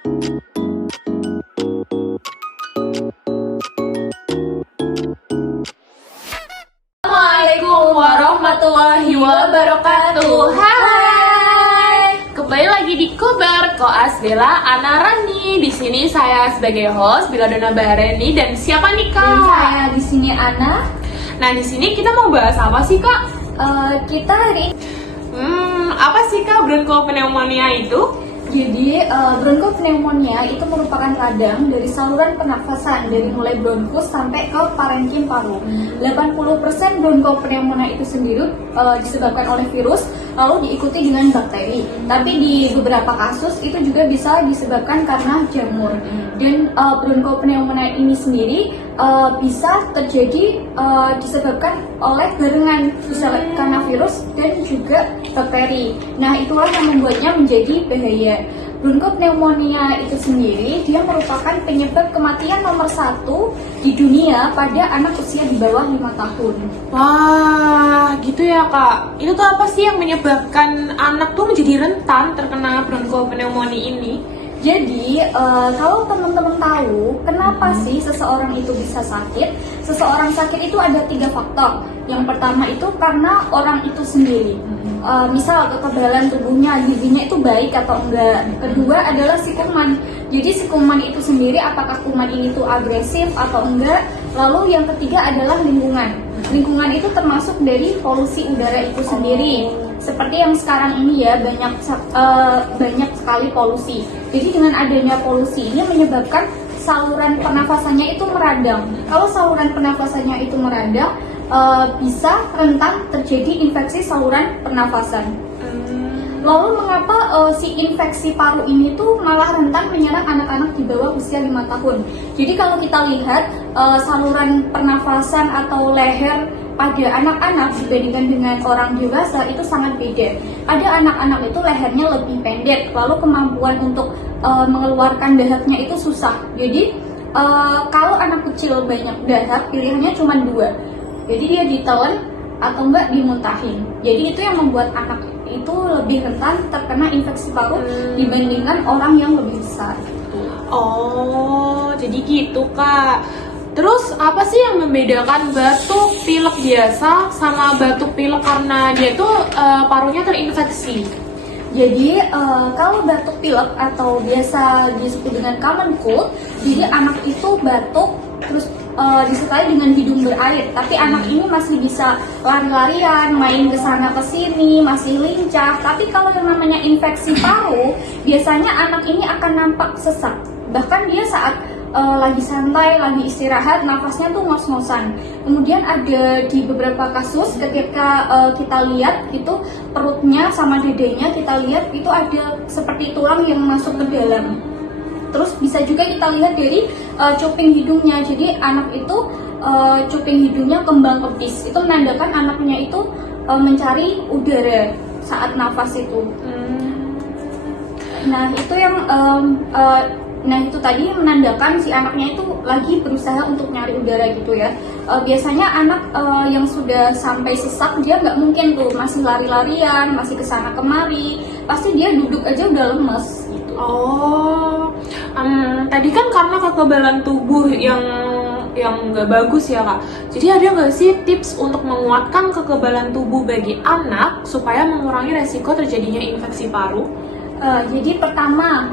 Assalamualaikum warahmatullahi wabarakatuh. Hai, kembali lagi di Kobar Koas Bella Ana Rani. Di sini saya sebagai host Bella Dona Bareni dan siapa nih Kak? Dan saya di sini Ana. Nah di sini kita mau bahas apa sih Kak? Kita hari Apa sih Kak bronkopneumonia itu? Jadi bronkopneumonia itu merupakan radang dari saluran pernafasan dari mulai bronkus sampai ke parenkim paru. 80% bronkopneumonia itu sendiri disebabkan oleh virus, lalu diikuti dengan bakteri. Tapi di beberapa kasus itu juga bisa disebabkan karena jamur. Dan bronkopneumonia ini sendiri bisa terjadi disebabkan oleh barengan, bisa karena virus dan juga bakteri. Nah itulah yang membuatnya menjadi bahaya. Bronkopneumonia itu sendiri dia merupakan penyebab kematian nomor 1 di dunia pada anak usia di bawah 5 tahun. Wah, gitu ya Kak. Itu tuh apa sih yang menyebabkan anak tuh menjadi rentan terkena bronkopneumonia ini? Jadi, kalau teman-teman tahu kenapa sih seseorang itu bisa sakit? Seseorang sakit itu ada 3 faktor. Yang pertama itu karena orang itu sendiri. Misal kekebalan tubuhnya, gizinya itu baik atau enggak. Kedua adalah si kuman. Jadi si kuman itu sendiri apakah kuman ini tuh agresif atau enggak. Lalu yang ketiga adalah lingkungan. Lingkungan itu termasuk dari polusi udara itu sendiri. Seperti yang sekarang ini ya banyak sekali polusi. Jadi dengan adanya polusi ini menyebabkan saluran pernafasannya itu meradang. Kalau saluran pernafasannya itu meradang, bisa rentan terjadi infeksi saluran pernafasan. Lalu mengapa si infeksi paru ini tuh malah rentan menyerang anak-anak di bawah usia 5 tahun? Jadi kalau kita lihat saluran pernafasan atau leher pada anak-anak dibandingkan dengan orang dewasa itu sangat beda. Ada anak-anak itu lehernya lebih pendek, lalu kemampuan untuk mengeluarkan dahaknya itu susah. Jadi kalau anak kecil banyak dahak, pilihannya cuma 2. Jadi dia ditelan atau enggak dimuntahin. Jadi itu yang membuat anak itu lebih rentan terkena infeksi paru dibandingkan orang yang lebih besar. Oh, jadi gitu Kak. Terus apa sih yang membedakan batuk pilek biasa sama batuk pilek karena dia tuh parunya terinfeksi? Jadi kalau batuk pilek atau biasa disebut dengan common cold, jadi anak itu batuk terus disertai dengan hidung berair, tapi anak ini masih bisa lari-larian, main ke sana ke sini, masih lincah. Tapi kalau yang namanya infeksi paru, biasanya anak ini akan nampak sesak. Bahkan dia saat lagi santai, lagi istirahat, nafasnya tuh ngos-ngosan. Kemudian ada di beberapa kasus ketika kita lihat itu perutnya sama dadanya, kita lihat itu ada seperti tulang yang masuk ke dalam. Terus bisa juga kita lihat dari cuping hidungnya. Jadi anak itu cuping hidungnya kembang kempis. Itu menandakan anaknya itu mencari udara saat nafas itu. Nah itu yang itu tadi menandakan si anaknya itu lagi berusaha untuk nyari udara gitu ya. Biasanya anak yang sudah sampai sesak dia nggak mungkin tuh masih lari-larian, masih kesana kemari. Pasti dia duduk aja udah lemes. Oh, tadi kan karena kekebalan tubuh yang nggak bagus ya Kak. Jadi ada nggak sih tips untuk menguatkan kekebalan tubuh bagi anak supaya mengurangi resiko terjadinya infeksi paru? Jadi pertama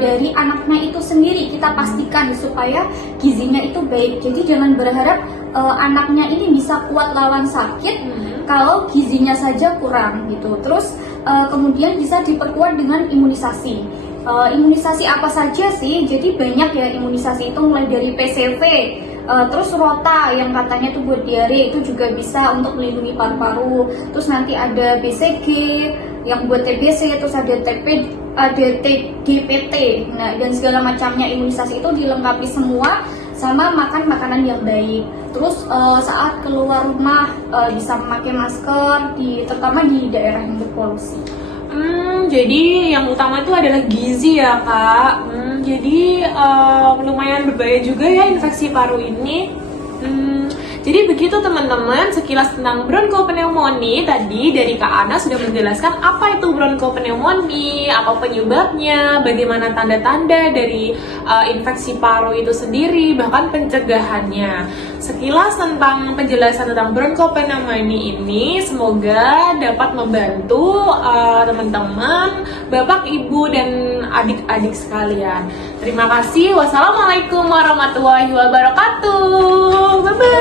dari anaknya itu sendiri kita pastikan supaya gizinya itu baik. Jadi jangan berharap anaknya ini bisa kuat lawan sakit kalau gizinya saja kurang gitu. Terus kemudian bisa diperkuat dengan imunisasi. Imunisasi apa saja sih? Jadi banyak ya imunisasi itu mulai dari PCV, terus rota yang katanya tuh buat diare itu juga bisa untuk melindungi paru-paru. Terus nanti ada BCG yang buat TBC, terus ada TGPT. Nah, dan segala macamnya imunisasi itu dilengkapi semua sama makan makanan yang baik. Terus saat keluar rumah bisa memakai masker terutama di daerah yang berpolusi. Jadi yang utama itu adalah gizi ya Kak. Jadi lumayan berbahaya juga ya infeksi paru ini. Jadi Jadi begitu teman-teman, sekilas tentang bronkopneumonia. Tadi dari Kak Ana sudah menjelaskan apa itu bronkopneumonia, apa penyebabnya, bagaimana tanda-tanda dari infeksi paru itu sendiri, bahkan pencegahannya. Sekilas tentang penjelasan tentang bronkopneumonia ini semoga dapat membantu teman-teman, Bapak, Ibu, dan adik-adik sekalian. Terima kasih. Wassalamualaikum warahmatullahi wabarakatuh. Bye-bye.